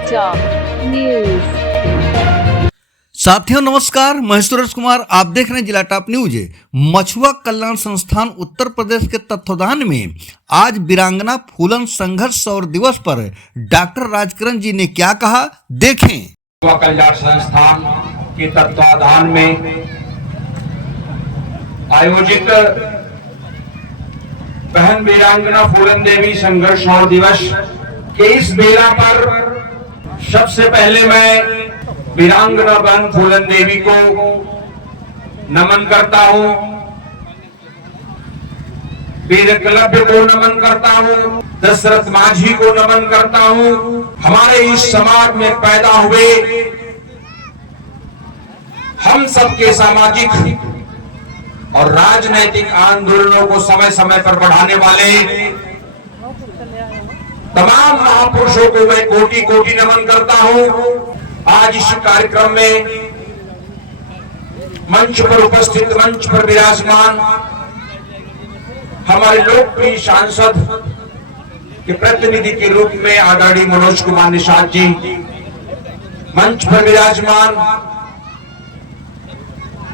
समाचार न्यूज। साथियों नमस्कार, मैं सुरेश कुमार, आप देख रहे हैं जिला टॉप न्यूज। मछुआ कल्याण संस्थान उत्तर प्रदेश के तत्वाधान में आज वीरांगना फूलन संघर्ष सौर दिवस पर डॉक्टर राजकरण जी ने क्या कहा, देखें। मछुआ कल्याण संस्थान के तत्वाधान में आयोजित बहन वीरांगना फूलन देवी संघर्ष सौर दिवस के इस बेला पर सबसे पहले मैं वीरांगना बहन फूलन देवी को नमन करता हूं, वीर एकलव्य को नमन करता हूं, दशरथ माझी को नमन करता हूं। हमारे इस समाज में पैदा हुए हम सबके सामाजिक और राजनैतिक आंदोलनों को समय समय पर बढ़ाने वाले तमाम महापुरुषों को मैं कोटि कोटि नमन करता हूं। आज इस कार्यक्रम में मंच पर उपस्थित, मंच पर विराजमान हमारे लोकप्रिय सांसद के प्रतिनिधि के रूप में आदरणीय मनोज कुमार निषाद जी, मंच पर विराजमान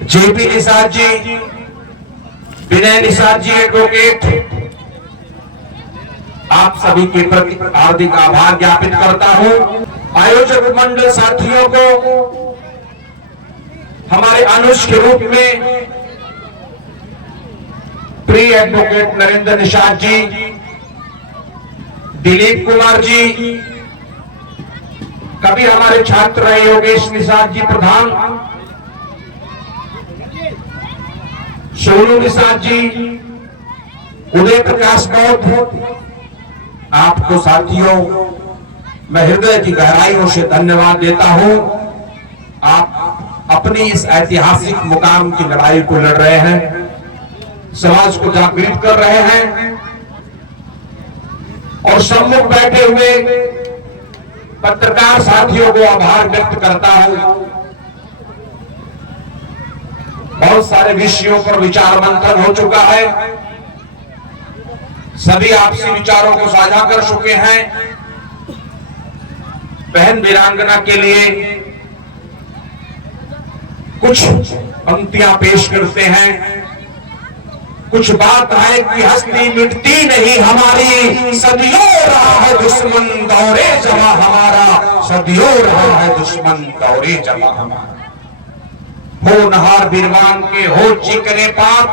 जेपी निषाद जी, विनय निषाद जी एडवोकेट, आप सभी के प्रति हार्दिक आभार ज्ञापित करता हूं। आयोजक मंडल साथियों को, हमारे अनुज के रूप में प्रिय एडवोकेट नरेंद्र निषाद जी, दिलीप कुमार जी, कभी हमारे छात्र रहे योगेश निषाद जी प्रधान, सोनू निषाद जी, उदय प्रकाश बौद्ध, आपको साथियों मैं हृदय की गहराइयों से धन्यवाद देता हूं। आप अपनी इस ऐतिहासिक मुकाम की लड़ाई को लड़ रहे हैं, समाज को जागृत कर रहे हैं और सम्मुख बैठे हुए पत्रकार साथियों को आभार व्यक्त करता हूं। बहुत सारे विषयों पर विचार मंथन हो चुका है, सभी आपसी विचारों को साझा कर चुके हैं। बहन वीरांगना के लिए कुछ पंक्तियां पेश करते हैं। कुछ बात है कि हस्ती मिटती नहीं हमारी, सदियों रहा है दुश्मन दौरे जमा हमारा, सदियों रहा है दुश्मन दौरे जमा हमारा। हो नहार बीरवान के हो चिकने पाप,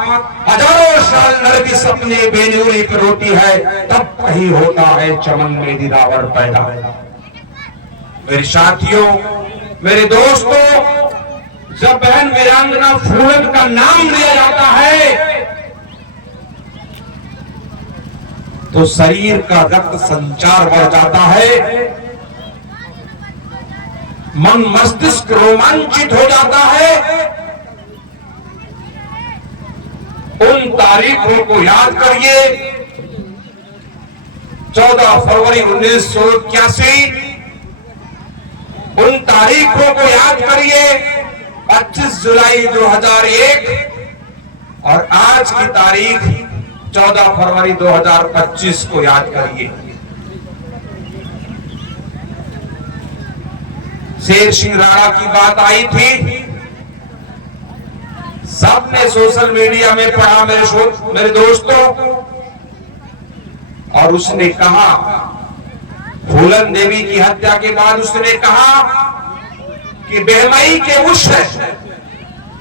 हजारों साल नरकी सपने बेनूरी पर रोती है, तब कहीं होता है चमन में दिदावर पैदा। मेरे साथियों, मेरे दोस्तों, जब बहन वीरांगना फूलन का नाम लिया जाता है तो शरीर का रक्त संचार बढ़ जाता है, मन मस्तिष्क रोमांचित हो जाता है। उन तारीखों को याद करिए, 14 फरवरी 1981, उन तारीखों को याद करिए, 25 जुलाई 2001 और आज की तारीख 14 फरवरी 2025 को याद करिए। शेर सिंह राणा की बात आई थी, सबने सोशल मीडिया में पढ़ा मेरे दोस्तों, और उसने कहा, फूलन देवी की हत्या के बाद उसने कहा कि बेमई के उस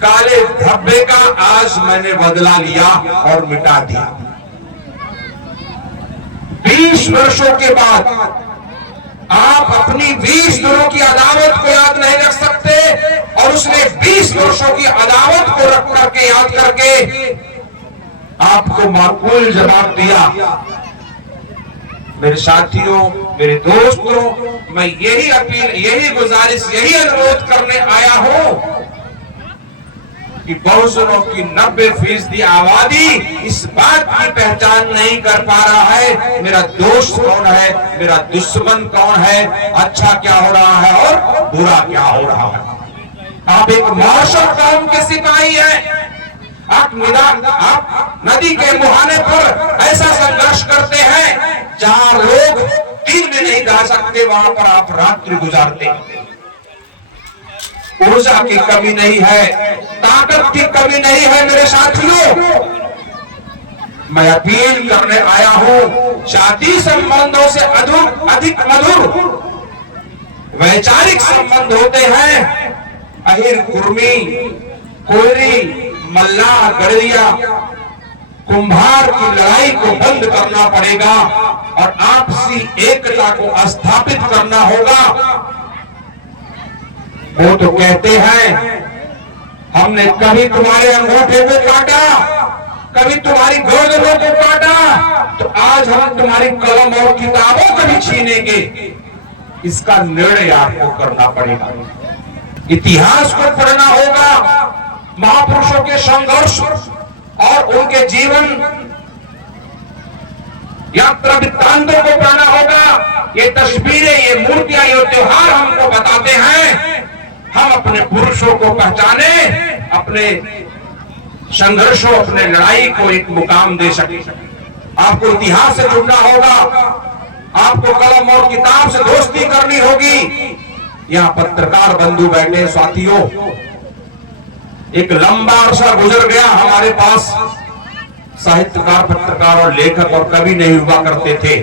काले धब्बे का आज मैंने बदला लिया और मिटा दिया। 20 वर्षों के बाद आप अपनी 20 दिनों की अदावत को याद नहीं रख सकते, और उसने 20 वर्षों की अदावत को रख करके याद करके आपको माकूल जवाब दिया। मेरे साथियोों, मेरे दोस्तों, मैं यही अपील, यही गुजारिश, यही अनुरोध करने आया हूं कि बहुजनों की 90% आबादी इस बात की पहचान नहीं कर पा रहा है मेरा दोस्त कौन है, मेरा दुश्मन कौन है, अच्छा क्या हो रहा है और बुरा क्या हो रहा है। आप एक मार्शल कौम के सिपाही हैं, आप नदी के मुहाने पर ऐसा संघर्ष करते हैं जहां लोग दिन में नहीं जा सकते, वहां पर आप रात्रि गुजारते। ऊर्जा की कमी नहीं है, ताकत की कमी नहीं है मेरे साथियों। मैं अपील करने आया हूं, जाति संबंधों से अधिक मधुर वैचारिक संबंध होते हैं। अहिर, कुर्मी, कोयरी, मल्लाह, गड़रिया, कुंभार की लड़ाई को बंद करना पड़ेगा और आपसी एकता को स्थापित करना होगा। वो तो कहते हैं हमने कभी तुम्हारे अंगूठे को काटा, कभी तुम्हारी गर्दनों को काटा, तो आज हम तुम्हारी कलम और किताबों को भी छीनेंगे। इसका निर्णय आपको करना पड़ेगा। इतिहास को पढ़ना होगा, महापुरुषों के संघर्ष और उनके जीवन यात्रा वृत्तांतों को पढ़ना होगा। ये तस्वीरें, ये मूर्तियां, ये त्योहार हमको बताते हैं हम अपने पुरुषों को पहचाने, अपने संघर्षों, अपने लड़ाई को एक मुकाम दे सके। आपको इतिहास से जुड़ना होगा, आपको कलम और किताब से दोस्ती करनी होगी। यहाँ पत्रकार बंधु बैठे साथियों, एक लंबा अरसा गुजर गया, हमारे पास साहित्यकार, पत्रकार और लेखक और कवि नहीं हुआ करते थे।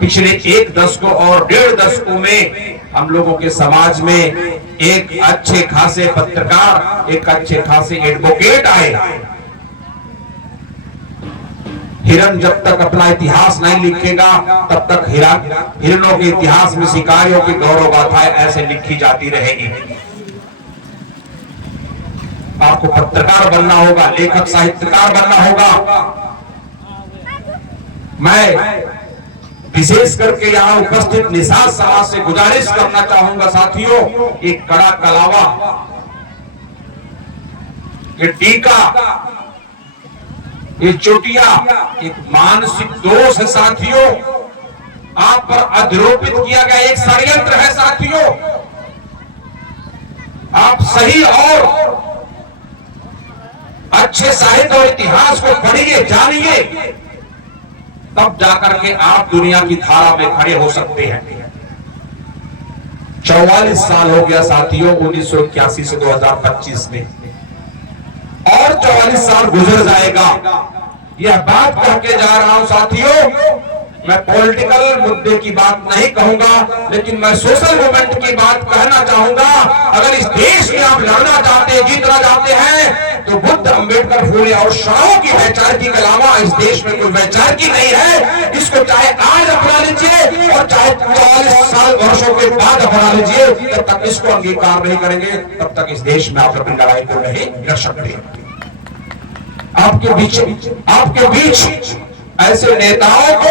पिछले 1 दशक और 1.5 दशकों में हम लोगों के समाज में एक अच्छे खासे पत्रकार, एक अच्छे खासे एडवोकेट आए। हिरण जब तक अपना इतिहास नहीं लिखेगा तब तक हिरणों के इतिहास में शिकारियों की गौरव गाथाएं ऐसे लिखी जाती रहेगी। आपको पत्रकार बनना होगा, लेखक साहित्यकार बनना होगा। मैं विशेष करके यहाँ उपस्थित निषाद समाज से गुजारिश करना चाहूंगा साथियों, एक कड़ा कलावा, ये टीका, ये चोटिया एक मानसिक दोष है साथियों। आप पर आरोपित किया गया एक षड्यंत्र है साथियों। आप सही और अच्छे साहित्य और इतिहास को पढ़िए, जानिए, तब जाकर के आप दुनिया की धारा में खड़े हो सकते हैं। 44 साल हो गया साथियों 1981 से 2025 में, और 44 साल गुजर जाएगा। यह बात कह के जा रहा हूं साथियों, मैं पॉलिटिकल मुद्दे की बात नहीं कहूंगा, लेकिन मैं सोशल मूवमेंट की बात कहना चाहूंगा। अगर इस देश में आप लड़ना चाहते हैं, जीतना चाहते हैं, तो बुद्ध, अंबेडकर, फूले और शाहों की वैचारिकी के अलावा इस देश में कोई वैचारिकी नहीं है। इसको चाहे आज अपना लीजिए और चाहे 44 साल वर्षों के बाद अपना लीजिए, जब तक इसको अंगीकार नहीं करेंगे तब तक इस देश में आप अपनी लड़ाई को नहीं लड़ सकते। आपके बीच ऐसे नेताओं को,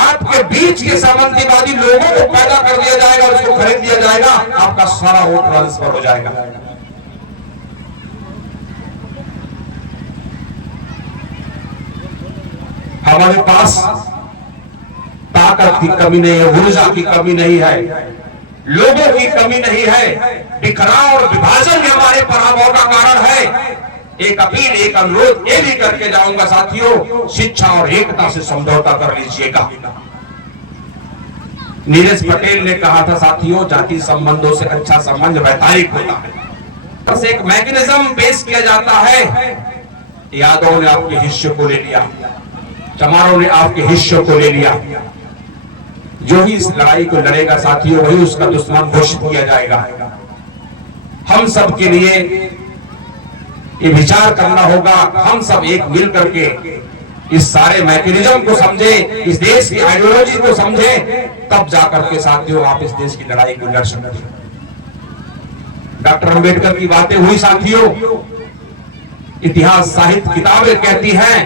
आपके बीच के सामंतीवादी लोगों को पैदा कर दिया जाएगा और उसको खरीद दिया जाएगा, आपका सारा वोट ट्रांसफर हो जाएगा। हमारे पास ताकत की कमी नहीं है, ऊर्जा की कमी नहीं है, लोगों की कमी नहीं है। बिखराव और विभाजन हमारे पराभव का कारण है। एक अपील, एक अनुरोध ये भी करके जाऊंगा साथियों, शिक्षा और एकता से समझौता कर लीजिएगा। नीरज पटेल ने कहा था साथियों, जाति संबंधों से अच्छा संबंध वैचारिक होता है। बस एक मैकेनिज्म पेश किया जाता है। यादवों ने आपके हिस्से को ले लिया, चमारों ने आपके हिस्से को ले लिया। जो ही इस लड़ाई को लड़ेगा साथियों, वही उसका दुश्मन घोषित किया जाएगा। हम सब के लिए ये विचार करना होगा, हम सब एक मिल करके इस सारे मैकेनिज्म को समझे, इस देश की आइडियोलॉजी को समझे, तब जाकर के साथियों आप इस देश की लड़ाई को लड़ सकते हैं। डॉक्टर अंबेडकर की बातें हुई साथियों, इतिहास साहित्य किताबें कहती हैं,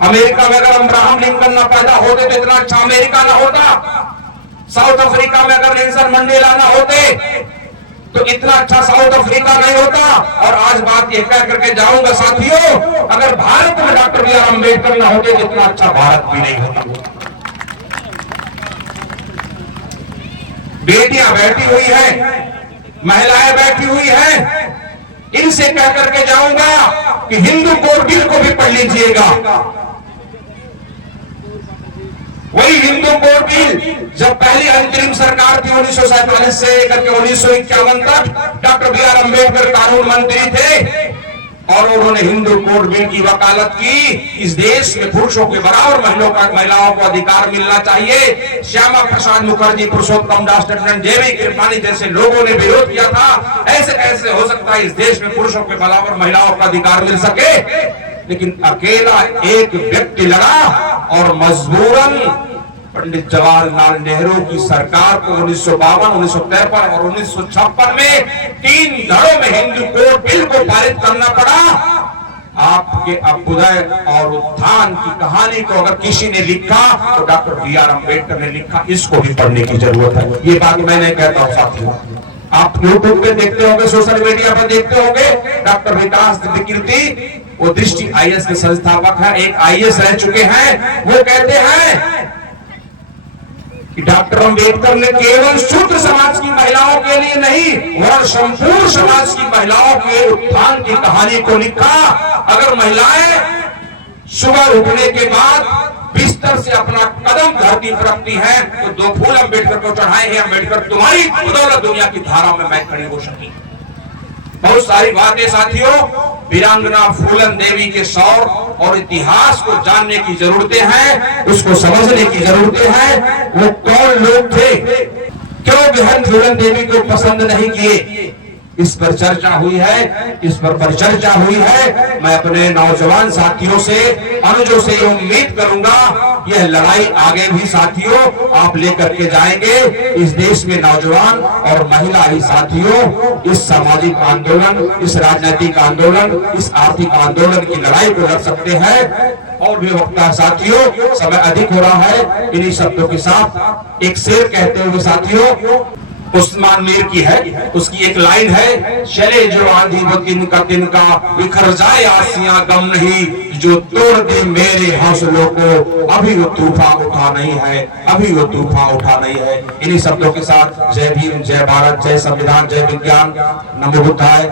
अमेरिका में अगर अब्राहम लिंकन ना पैदा होते तो इतना अच्छा अमेरिका ना होता। साउथ अफ्रीका में अगर नेल्सन मंडेला ना होते तो इतना अच्छा साउथ अफ्रीका नहीं होता। और आज बात ये कह करके जाऊंगा साथियों, अगर भारत में डॉक्टर बी आर अम्बेडकर ना होते तो इतना अच्छा भारत भी नहीं होता। बेटियां बैठी हुई हैं, महिलाएं बैठी हुई हैं, इनसे कह करके जाऊंगा कि हिंदू कोड बिल को भी पढ़ लीजिएगा। वही हिंदू कोड बिल जब पहली अंतरिम सरकार थी 1947 से लेकर के 1951 तक, डॉक्टर बी आर अम्बेडकर कानून मंत्री थे और उन्होंने हिंदू कोड बिल की वकालत की। इस देश में पुरुषों के बराबर महिलाओं को अधिकार मिलना चाहिए। श्यामा प्रसाद मुखर्जी, पुरुषोत्तम दास टंडन, जेबी कृपलानी जैसे लोगों ने विरोध किया था। ऐसे कैसे हो सकता है इस देश में पुरुषों के बराबर महिलाओं का अधिकार मिल सके? लेकिन अकेला एक व्यक्ति लड़ा और मजबूरन पंडित जवाहरलाल नेहरू की सरकार को 1952, 1953 और 1956 में 3 धड़ों में हिंदू कोड बिल को पारित करना पड़ा। आपके अभ्युदय और उत्थान की कहानी को अगर किसी ने लिखा तो डॉक्टर बी आर अम्बेडकर ने लिखा। इसको भी पढ़ने की जरूरत है। ये बात मैं नहीं कहता हूं साथियों, आप यूट्यूब पे देखते होंगे, सोशल मीडिया पर देखते होंगे। डॉक्टर विकास दिव्यकीर्ति, वो दृष्टि आईएएस के संस्थापक है, एक आईएएस रह चुके हैं। वो कहते हैं कि डॉक्टर अम्बेडकर ने केवल शूद्र समाज की महिलाओं के लिए नहीं, वरन संपूर्ण समाज की महिलाओं के उत्थान की कहानी को लिखा। अगर महिलाएं सुबह उठने के बाद बिस्तर से अपना कदम धरती पर रखती है तो 2 फूल अम्बेडकर को चढ़ाए हैं। अम्बेडकर, तुम्हारी बदौलत दुनिया की धारा में मैं खड़ी हो सकी। बहुत सारी बातें साथियों वीरांगना फूलन देवी के शौर्य और इतिहास को जानने की जरूरतें हैं, उसको समझने की जरूरतें हैं। वो कौन लोग थे, क्यों बहन फूलन देवी को पसंद नहीं किए, इस पर चर्चा हुई है, इस पर परिचर्चा हुई है। मैं अपने नौजवान साथियों से, अनुजों से उम्मीद करूंगा यह लड़ाई आगे भी साथियों आप लेकर के जाएंगे। इस देश में नौजवान और महिला ही साथियों इस सामाजिक आंदोलन, इस राजनीतिक आंदोलन, इस आर्थिक आंदोलन की लड़ाई को लड़ सकते हैं। और भी वक्ता साथियों, समय अधिक हो रहा है, इन्हीं शब्दों के साथ एक शेर कहते हुए साथियों, उस्मान मीर की है, उसकी एक लाइन है, चले जो आंधी वो तिनका तिनका, बिखर जाए आसियां गम नहीं, जो तोड़ दे मेरे हौसलों को, अभी वो तूफान उठा नहीं है, अभी वो तूफान उठा नहीं है। इन्हीं शब्दों के साथ जय भीम, जय भारत, जय संविधान, जय विज्ञान, नमो बुद्धाय,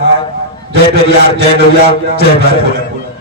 जय पेरियार, जय लोहिया, जय भारत।